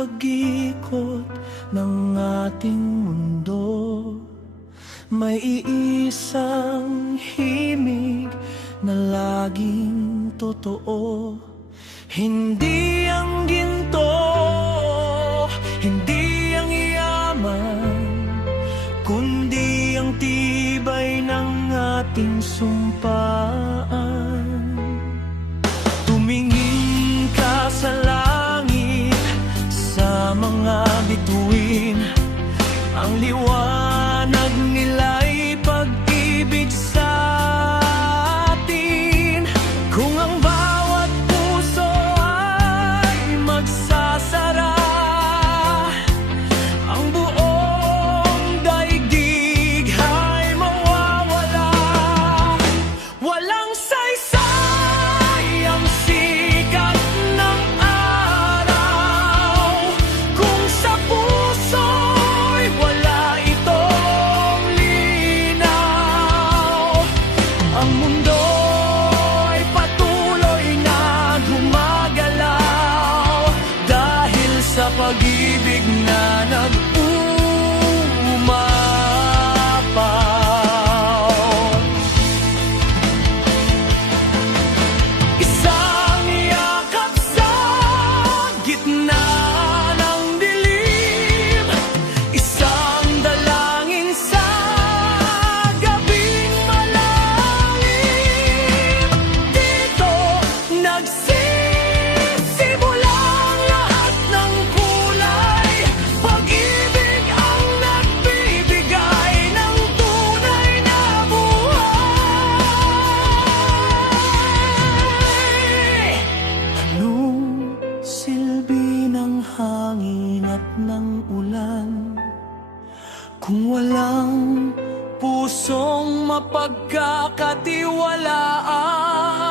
pag-ikot ng ating mundo, may iisang himig na laging totoo. Hindi ang ginto, hindi ang yaman, kundi ang tibay ng ating sumpaan. Tumingin ka sa langit, sa mga bituin, ang liwanag nila'y pag-ibig sa atin. Kung ang bawat puso ay magsasara, ang buong daigdig ay mawawala. Walang saysay ang sikat ng araw kung sa puso'y wala itong linaw. Ang mundo'y patuloy na gumagalaw dahil sa pag-ibig na nag-uumapaw. Isang yakap sa gitna ng dilim, isang dalangin sa gabing malalim. Dito nagsisimula ang lahat ng kulay. Pag-ibig ang nagbibigay ng tunay na buhay. Anong silbi ng hangin at ng ulan kung walang pusong mapagkakatiwalaan?